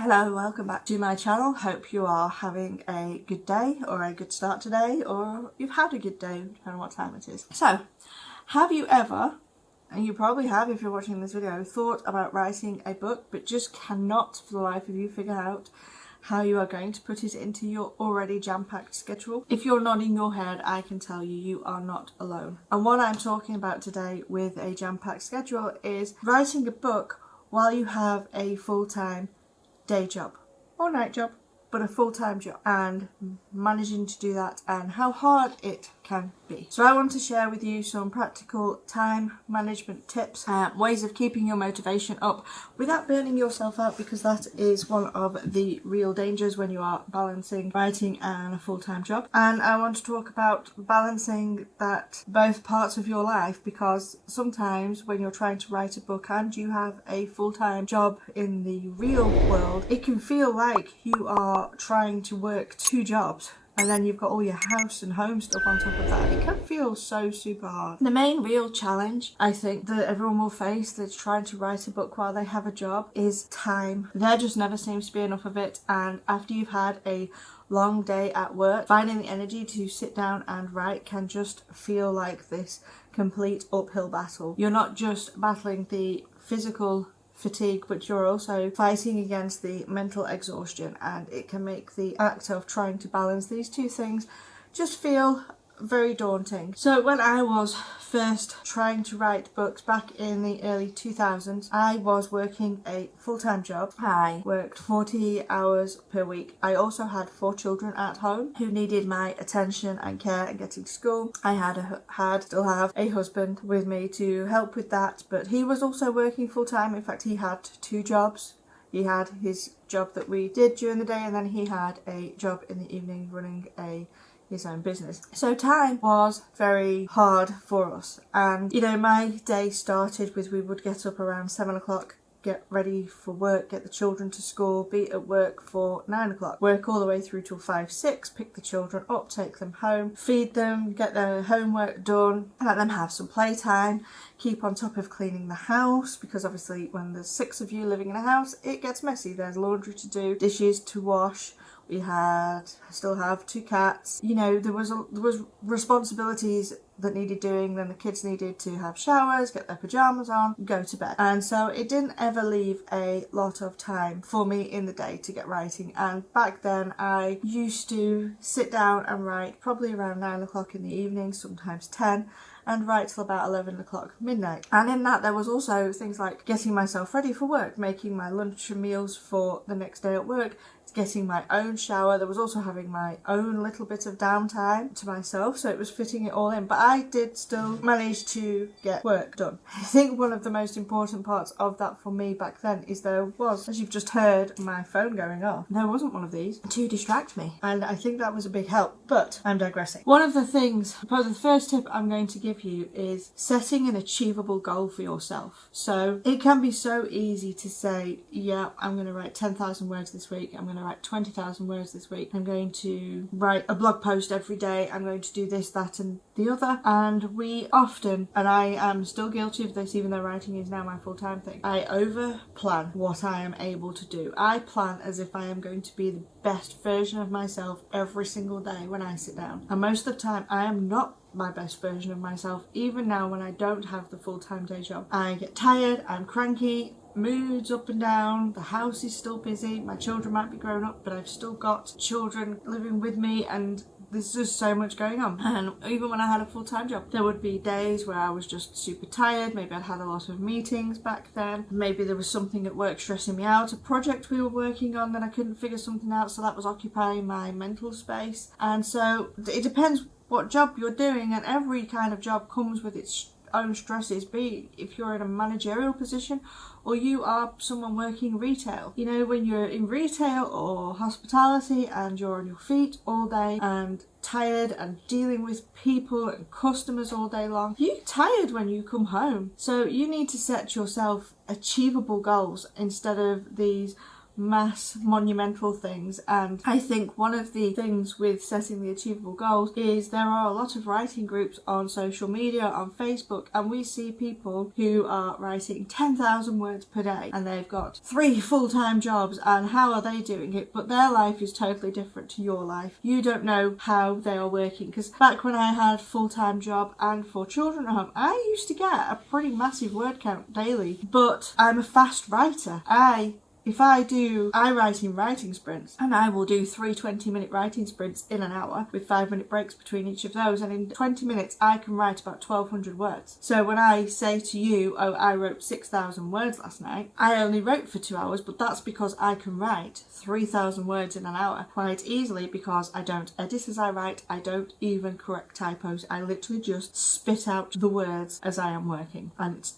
Hello, welcome back to my channel. Hope you are having a good day or a good start today, or you've had a good day, depending on what time it is. So, have you ever, and you probably have if you're watching this video, thought about writing a book but just cannot for the life of you figure out how you are going to put it into your already jam-packed schedule? If you're nodding your head, I can tell you, you are not alone. And what I'm talking about today with a jam-packed schedule is writing a book while you have a full-time day job or night job, but a full-time job, and managing to do that and how hard it can be. So I want to share with you some practical time management tips, ways of keeping your motivation up without burning yourself out, because that is one of the real dangers when you are balancing writing and a full-time job. And I want to talk about balancing that both parts of your life, because sometimes when you're trying to write a book and you have a full-time job in the real world, it can feel like you are trying to work two jobs, and then you've got all your house and home stuff on top of that. It can feel so super hard. The main real challenge I think that everyone will face that's trying to write a book while they have a job is time. There just never seems to be enough of it, and after you've had a long day at work, finding the energy to sit down and write can just feel like this complete uphill battle. You're not just battling the physical fatigue, but you're also fighting against the mental exhaustion, and it can make the act of trying to balance these two things just feel very daunting. So when I was first trying to write books back in the early 2000s, I was working a full-time job. I worked 40 hours per week. I also had 4 children at home who needed my attention and care and getting to school. I still have a husband with me to help with that, but he was also working full-time. In fact, he had 2 jobs. He had his job that we did during the day, and then he had a job in the evening running his own business. So time was very hard for us, and you know, my day started with, we would get up around 7 o'clock, get ready for work, get the children to school, be at work for 9 o'clock, work all the way through till 5-6, pick the children up, take them home, feed them, get their homework done, let them have some playtime, keep on top of cleaning the house, because obviously when there's 6 of you living in a house, it gets messy. There's laundry to do, dishes to wash. I still have 2 cats. You know, there was responsibilities that needed doing. Then the kids needed to have showers, get their pajamas on, go to bed. And so it didn't ever leave a lot of time for me in the day to get writing. And back then I used to sit down and write probably around 9 o'clock in the evening, sometimes 10, and write till about 11 o'clock midnight. And in that there was also things like getting myself ready for work, making my lunch and meals for the next day at work, getting my own shower. There was also having my own little bit of downtime to myself, so it was fitting it all in, but I did still manage to get work done. I think one of the most important parts of that for me back then is there was, as you've just heard, my phone going off. There wasn't one of these to distract me, and I think that was a big help, but I'm digressing. One of the things, probably the first tip I'm going to give you, is setting an achievable goal for yourself. So it can be so easy to say, yeah, I'm going to write 10,000 words this week, I'm going to write 20,000 words this week, I'm going to write a blog post every day, I'm going to do this, that and the other. And we often, and I am still guilty of this even though writing is now my full-time thing, I over plan what I am able to do. I plan as if I am going to be the best version of myself every single day when I sit down, and most of the time I am not my best version of myself. Even now when I don't have the full-time day job, I get tired, I'm cranky, moods up and down, the house is still busy, my children might be grown up but I've still got children living with me, and there's just so much going on. And even when I had a full-time job, there would be days where I was just super tired. Maybe I'd had a lot of meetings back then, maybe there was something at work stressing me out, a project we were working on that I couldn't figure something out, so that was occupying my mental space. And so it depends what job you're doing, and every kind of job comes with its own stresses, be it if you're in a managerial position or you are someone working retail. You know, when you're in retail or hospitality and you're on your feet all day and tired and dealing with people and customers all day long, you're tired when you come home. So you need to set yourself achievable goals instead of these mass monumental things. And I think one of the things with setting the achievable goals is there are a lot of writing groups on social media, on Facebook, and we see people who are writing 10,000 words per day and they've got 3 full-time jobs, and how are they doing it? But their life is totally different to your life. You don't know how they are working, because back when I had full-time job and 4 children at home, I used to get a pretty massive word count daily. But I'm a fast writer. I write in writing sprints, and I will do 3 20-minute writing sprints in an hour with 5-minute breaks between each of those, and in 20 minutes I can write about 1,200 words. So when I say to you, oh, I wrote 6,000 words last night, I only wrote for 2 hours, but that's because I can write 3,000 words in an hour quite easily, because I don't edit as I write, I don't even correct typos, I literally just spit out the words as I am working, and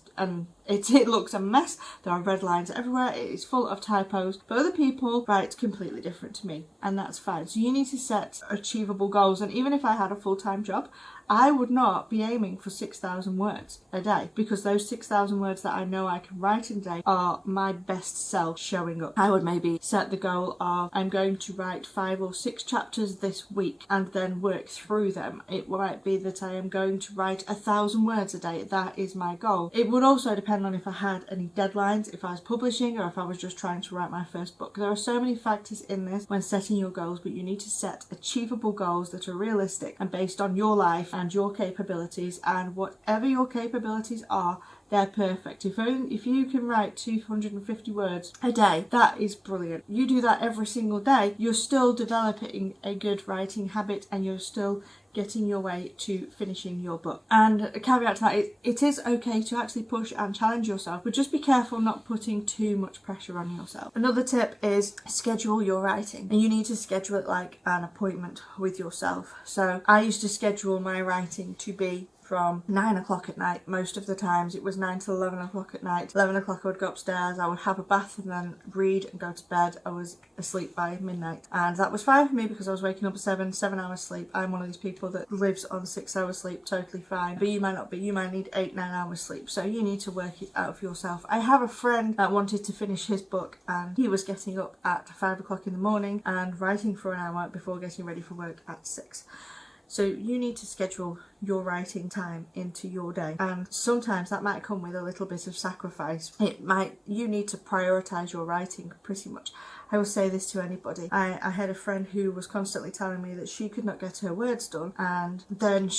it looks a mess. There are red lines everywhere, it is full of typos, but other people write completely different to me, and that's fine. So you need to set achievable goals, and even if I had a full-time job, I would not be aiming for 6,000 words a day, because those 6,000 words that I know I can write in a day are my best self showing up. I would maybe set the goal of I'm going to write 5 or 6 chapters this week and then work through them. It might be that I am going to write 1,000 words a day. That is my goal. It would also depend on if I had any deadlines, if I was publishing, or if I was just trying to write my first book. There are so many factors in this when setting your goals, but you need to set achievable goals that are realistic and based on your life and your capabilities, and whatever your capabilities are, they're perfect. If you can write 250 words a day, that is brilliant. You do that every single day, you're still developing a good writing habit, and you're still getting your way to finishing your book. And a caveat to that is, it is okay to actually push and challenge yourself, but just be careful not putting too much pressure on yourself. Another tip is schedule your writing, and you need to schedule it like an appointment with yourself. So I used to schedule my writing to be from 9 o'clock at night. Most of the times it was 9 till 11 o'clock at night. 11 o'clock I would go upstairs, I would have a bath and then read and go to bed. I was asleep by midnight, and that was fine for me because I was waking up at 7 hours sleep. I'm one of these people that lives on 6 hours sleep, totally fine, but you might not be. You might need 8-9 hours sleep, so you need to work it out for yourself. I have a friend that wanted to finish his book, and he was getting up at 5 o'clock in the morning and writing for an hour before getting ready for work at 6. So you need to schedule your writing time into your day, and sometimes that might come with a little bit of sacrifice. You need to prioritise your writing pretty much. I will say this to anybody. I had a friend who was constantly telling me that she could not get her words done, and then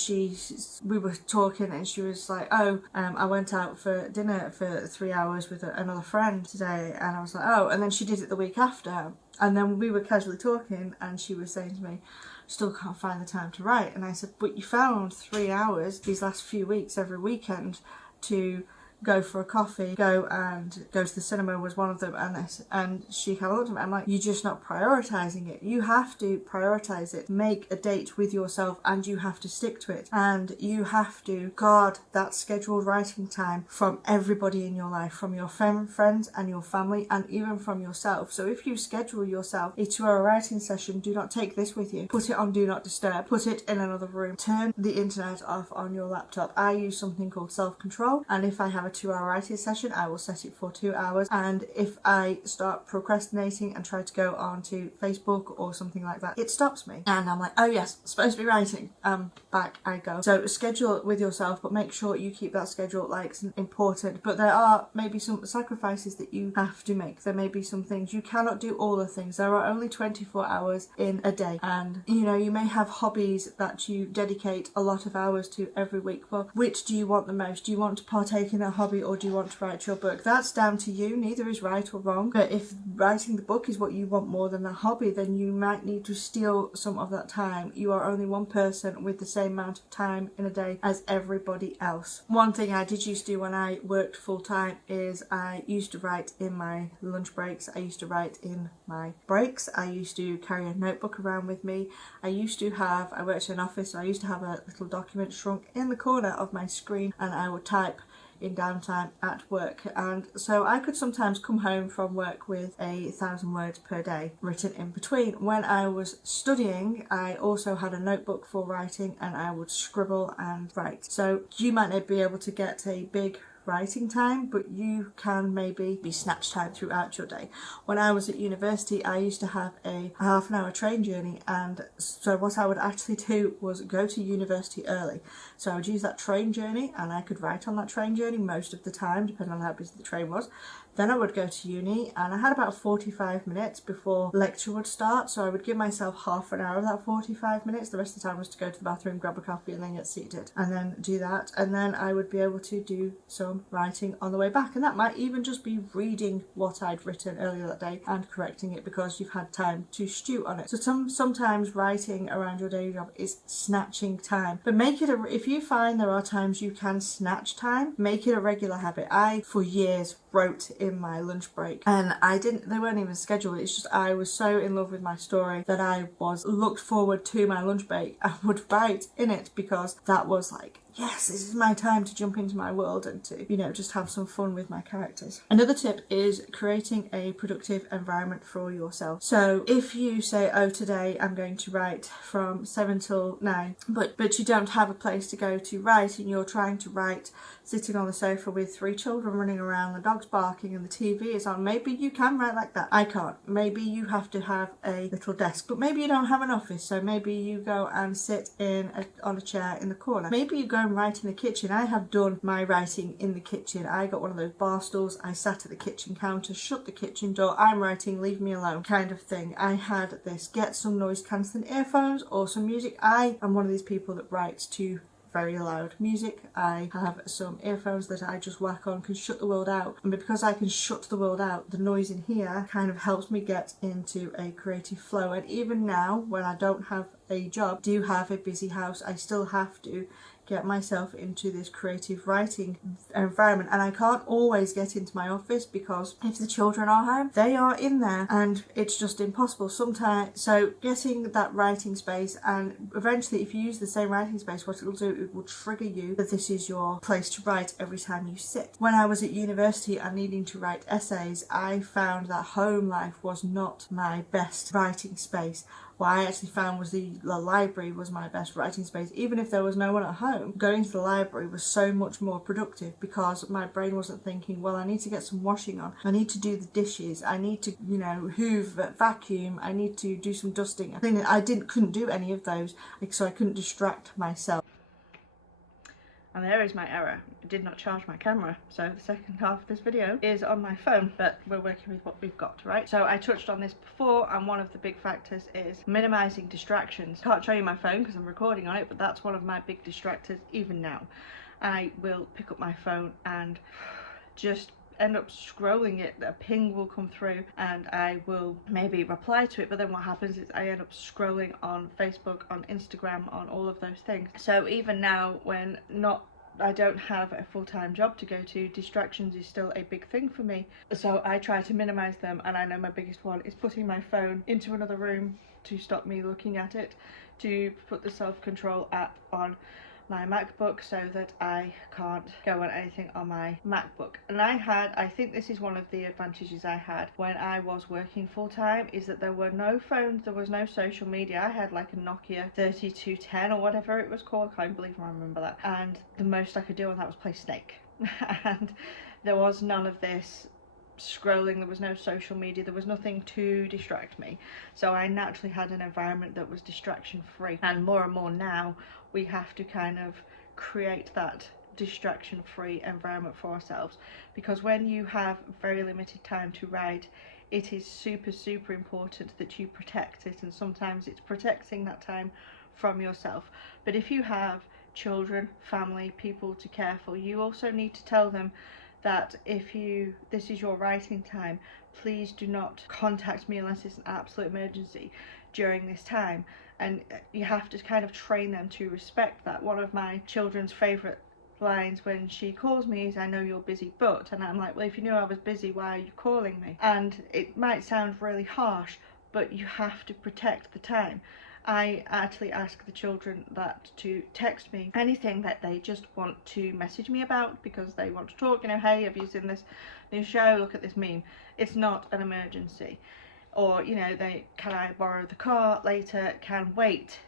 we were talking and she was like, I went out for dinner for 3 hours with another friend today, and I was like, oh, and then she did it the week after, and then we were casually talking and she was saying to me, still can't find the time to write. And I said, but you found 3 hours these last few weeks every weekend to go for a coffee, go to the cinema was one of them, and she kind of looked at me, I'm like, you're just not prioritising it. You have to prioritise it. Make a date with yourself and you have to stick to it, and you have to guard that scheduled writing time from everybody in your life, from your friends and your family, and even from yourself. So if you schedule yourself a 2-hour writing session, do not take this with you. Put it on do not disturb, put it in another room, turn the internet off on your laptop. I use something called self-control, and if I have a 2-hour writing session, I will set it for 2 hours, and if I start procrastinating and try to go on to Facebook or something like that, it stops me, and I'm like, oh yes, supposed to be writing, back I go. So schedule it with yourself, but make sure you keep that schedule like important. But there are maybe some sacrifices that you have to make. There may be some things you cannot do, all the things. There are only 24 hours in a day, and you may have hobbies that you dedicate a lot of hours to every week. Well, which do you want the most? Do you want to partake in a hobby, or do you want to write your book? That's down to you. Neither is right or wrong. But if writing the book is what you want more than the hobby, then you might need to steal some of that time. You are only one person with the same amount of time in a day as everybody else. One thing I did used to do when I worked full time is I used to write in my lunch breaks. I used to write in my breaks. I used to carry a notebook around with me. I worked in an office, so I used to have a little document shrunk in the corner of my screen, and I would type in downtime at work. And so I could sometimes come home from work with 1,000 words per day written in between. When I was studying, I also had a notebook for writing, and I would scribble and write. So you might not be able to get a big writing time, but you can maybe be snatch time throughout your day. When I was at university, I used to have a half an hour train journey, and so what I would actually do was go to university early. So I would use that train journey, and I could write on that train journey most of the time, depending on how busy the train was. Then I would go to uni, and I had about 45 minutes before lecture would start, so I would give myself half an hour of that 45 minutes. The rest of the time was to go to the bathroom, grab a coffee, and then get seated, and then do that. And then I would be able to do some writing on the way back, and that might even just be reading what I'd written earlier that day and correcting it because you've had time to stew on it. So sometimes writing around your day job is snatching time, but make it if you find there are times you can snatch time, make it a regular habit. I, for years, wrote in my lunch break, and they weren't even scheduled. It's just I was so in love with my story that I looked forward to my lunch break and would write in it, because that was like, yes, this is my time to jump into my world and to, you know, just have some fun with my characters. Another tip is creating a productive environment for yourself. So if you say, oh, today I'm going to write from 7 till 9, but you don't have a place to go to write, and you're trying to write sitting on the sofa with 3 children running around, the dog's barking and the TV is on, maybe you can write like that. I can't. Maybe you have to have a little desk, but maybe you don't have an office, so maybe you go and sit on a chair in the corner. Maybe you go and write in the kitchen. I have done my writing in the kitchen. I got one of those bar stools, I sat at the kitchen counter, shut the kitchen door, I'm writing, leave me alone kind of thing. I had this get some noise cancelling earphones or some music. I am one of these people that writes to very loud music. I have some earphones that I just whack on, can shut the world out, and because I can shut the world out, the noise in here kind of helps me get into a creative flow. And even now, when I don't have a job, do have a busy house, I still have to get myself into this creative writing environment, and I can't always get into my office because if the children are home, they are in there, and it's just impossible sometimes. So getting that writing space, and eventually if you use the same writing space, what it will do, it will trigger you that this is your place to write every time you sit. When I was at university and needing to write essays, I found that home life was not my best writing space. What I actually found was the library was my best writing space. Even if there was no one at home, going to the library was so much more productive because my brain wasn't thinking, well, I need to get some washing on, I need to do the dishes, I need to, you know, hoover, vacuum, I need to do some dusting. I couldn't do any of those, so I couldn't distract myself. And there is my error. I did not charge my camera, so the second half of this video is on my phone, but we're working with what we've got, right? So I touched on this before, and one of the big factors is minimizing distractions. Can't show you my phone because I'm recording on it, but that's one of my big distractors even now. I will pick up my phone and just end up scrolling it. A ping will come through and I will maybe reply to it, but then what happens is I end up scrolling on Facebook, on Instagram, on all of those things. So even now, when I don't have a full-time job to go to, distractions is still a big thing for me. So I try to minimize them, and I know my biggest one is putting my phone into another room to stop me looking at it, to put the self-control app on my MacBook so that I can't go on anything on my MacBook. And I think this is one of the advantages I had when I was working full-time, is that there were no phones, there was no social media. I had like a Nokia 3210 or whatever it was called, I can't believe I remember that, and the most I could do on that was play Snake. And there was none of this scrolling, there was no social media, there was nothing to distract me, so I naturally had an environment that was distraction free. And more now we have to kind of create that distraction free environment for ourselves, because when you have very limited time to write, it is super important that you protect it, and sometimes it's protecting that time from yourself. But if you have children, family, people to care for, you also need to tell them that this is your writing time, please do not contact me unless it's an absolute emergency during this time. And you have to kind of train them to respect that. One of my children's favourite lines when she calls me is, I know you're busy, but, and I'm like, well, if you knew I was busy, why are you calling me? And it might sound really harsh, but you have to protect the time. I actually ask the children that to text me anything that they just want to message me about because they want to talk, you know, hey, have you seen this new show, look at this meme. It's not an emergency. Or, you know, can I borrow the car later, can wait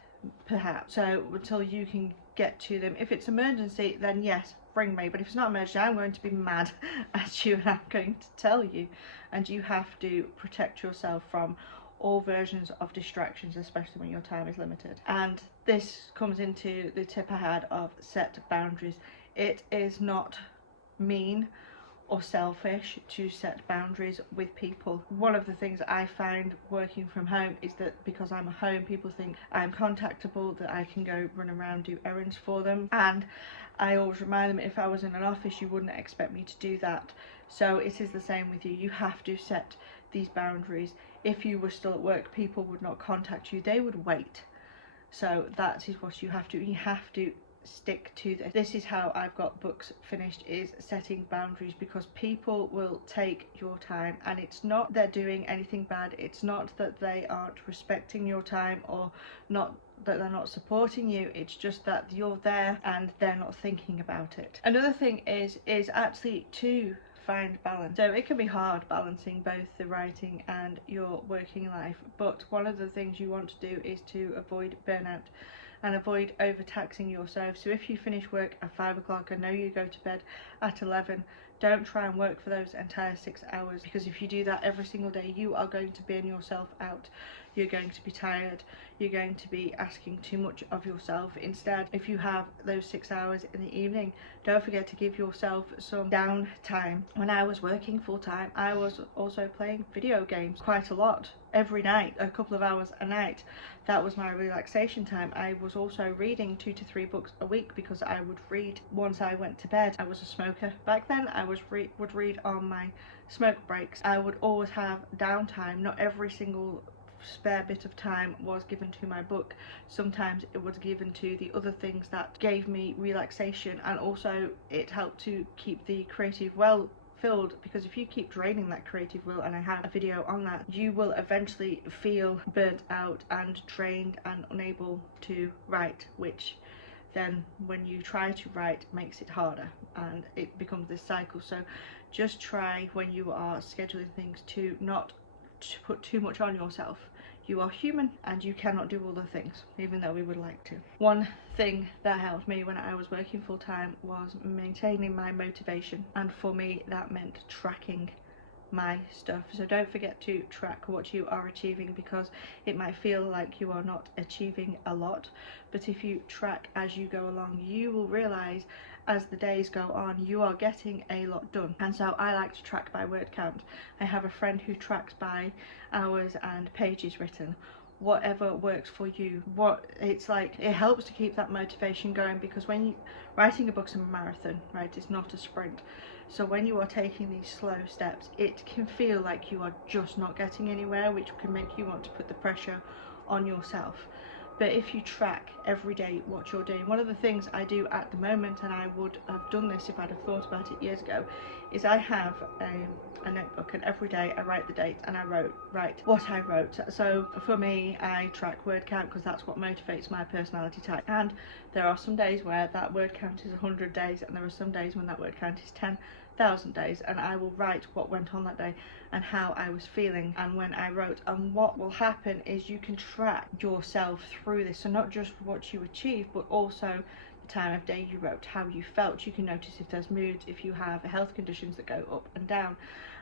perhaps, so until you can get to them. If it's emergency, then yes, ring me, but if it's not an emergency, I'm going to be mad at you and I'm going to tell you. And you have to protect yourself from all versions of distractions, especially when your time is limited. And this comes into the tip I had of set boundaries. It is not mean or selfish to set boundaries with people. One of the things I find working from home is that because I'm at home, people think I'm contactable, that I can go run around, do errands for them, and I always remind them, if I was in an office you wouldn't expect me to do that. So it is the same with you. You have to set these boundaries. If you were still at work, people would not contact you, they would wait. So that is what you have to stick to this. This is how I've got books finished, is setting boundaries, because people will take your time, and it's not they're doing anything bad, it's not that they aren't respecting your time or not that they're not supporting you, it's just that you're there and they're not thinking about it. Another thing is actually to find balance. So it can be hard balancing both the writing and your working life, but one of the things you want to do is to avoid burnout and avoid overtaxing yourself. So if you finish work at 5 o'clock, I know you go to bed at 11, don't try and work for those entire 6 hours, because if you do that every single day, you are going to burn yourself out. You're going to be tired, you're going to be asking too much of yourself. Instead, if you have those 6 hours in the evening, don't forget to give yourself some down time. When I was working full time, I was also playing video games quite a lot, every night, a couple of hours a night. That was my relaxation time. I was also reading 2 to 3 books a week, because I would read once I went to bed. I was a smoker back then. I would read on my smoke breaks. I would always have downtime. Not every single spare bit of time was given to my book. Sometimes it was given to the other things that gave me relaxation, and also it helped to keep the creative well filled, because if you keep draining that creative will, and I have a video on that, you will eventually feel burnt out and drained and unable to write, which then when you try to write makes it harder, and it becomes this cycle. So just try, when you are scheduling things, to not to put too much on yourself. You are human and you cannot do all the things, even though we would like to. One thing that helped me when I was working full time was maintaining my motivation, and for me that meant tracking my stuff. So don't forget to track what you are achieving, because it might feel like you are not achieving a lot, but if you track as you go along, you will realize as the days go on you are getting a lot done. And so I like to track by word count. I have a friend who tracks by hours and pages written. Whatever works for you. What it's like, it helps to keep that motivation going, because when you writing a book's a marathon, right? It's not a sprint. So when you are taking these slow steps, it can feel like you are just not getting anywhere, which can make you want to put the pressure on yourself. But if you track every day what you're doing, one of the things I do at the moment, and I would have done this if I'd have thought about it years ago, is I have a notebook, and every day I write the date and I write what I wrote. So for me, I track word count because that's what motivates my personality type. And there are some days where that word count is 100 days, and there are some days when that word count is 10,000 days, and I will write what went on that day and how I was feeling and when I wrote. And what will happen is you can track yourself through this, so not just what you achieved, but also the time of day you wrote, how you felt. You can notice if there's moods, if you have health conditions that go up and down,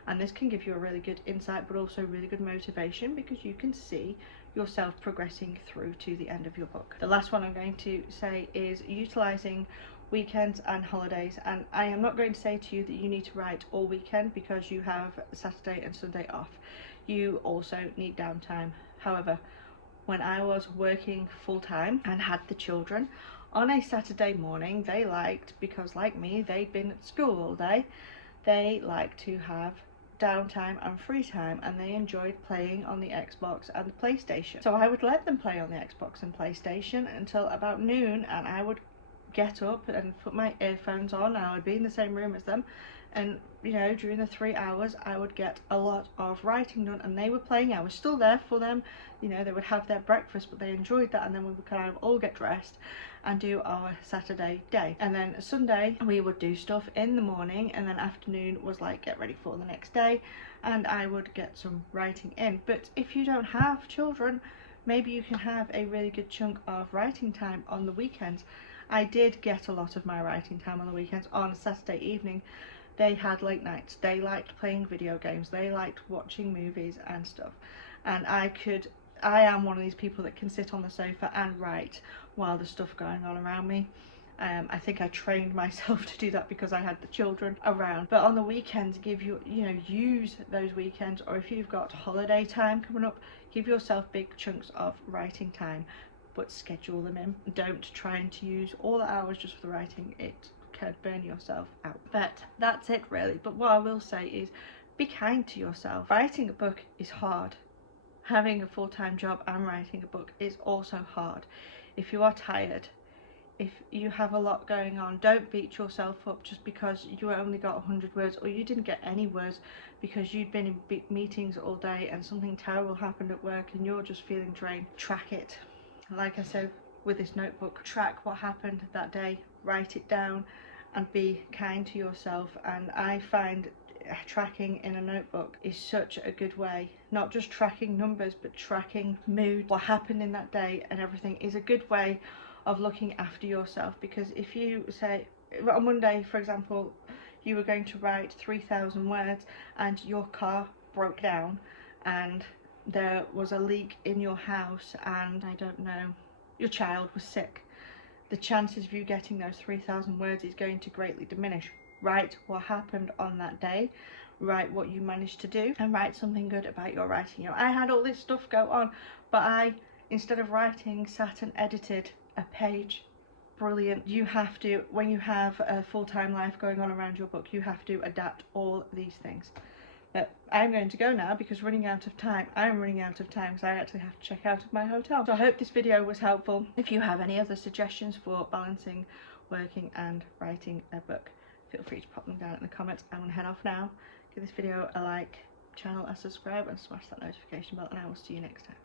and this can give you a really good insight, but also really good motivation, because you can see yourself progressing through to the end of your book. The last one I'm going to say is utilizing weekends and holidays. And I am not going to say to you that you need to write all weekend, because you have Saturday and Sunday off. You also need downtime. However, when I was working full-time and had the children, on a Saturday morning they liked, because like me they'd been at school all day, they like to have downtime and free time, and they enjoyed playing on the Xbox and the PlayStation. So I would let them play on the Xbox and PlayStation until about noon, and I would get up and put my earphones on, and I would be in the same room as them, and you know, during the 3 hours I would get a lot of writing done, and they were playing, I was still there for them, you know, they would have their breakfast, but they enjoyed that, and then we would kind of all get dressed and do our Saturday day. And then Sunday we would do stuff in the morning, and then afternoon was like get ready for the next day, and I would get some writing in. But if you don't have children, maybe you can have a really good chunk of writing time on the weekends. I did get a lot of my writing time on the weekends. On a Saturday evening, they had late nights, they liked playing video games, they liked watching movies and stuff, and I am one of these people that can sit on the sofa and write while there's stuff going on around me. I think I trained myself to do that because I had the children around. But on the weekends, use those weekends, or if you've got holiday time coming up, give yourself big chunks of writing time, but schedule them in. Don't try and to use all the hours just for the writing. It can burn yourself out. But that's it really. But what I will say is, be kind to yourself. Writing a book is hard. Having a full-time job and writing a book is also hard. If you are tired, if you have a lot going on, don't beat yourself up just because you only got 100 words, or you didn't get any words because you'd been in meetings all day and something terrible happened at work and you're just feeling drained. Track it. Like I said with this notebook, track what happened that day, write it down, and be kind to yourself. And I find tracking in a notebook is such a good way, not just tracking numbers but tracking mood, what happened in that day and everything is a good way of looking after yourself. Because if you say on Monday, for example, you were going to write 3,000 words and your car broke down and there was a leak in your house and I don't know, your child was sick, the chances of you getting those 3,000 words is going to greatly diminish. Write what happened on that day, write what you managed to do, and write something good about your writing. I had all this stuff go on, but I, instead of writing, sat and edited a page. Brilliant. You have to, when you have a full-time life going on around your book, you have to adapt all these things. But I'm going to go now because running out of time. I'm running out of time because I actually have to check out of my hotel. So I hope this video was helpful. If you have any other suggestions for balancing working and writing a book, feel free to pop them down in the comments. I'm going to head off now. Give this video a like, channel a subscribe, and smash that notification bell, and I will see you next time.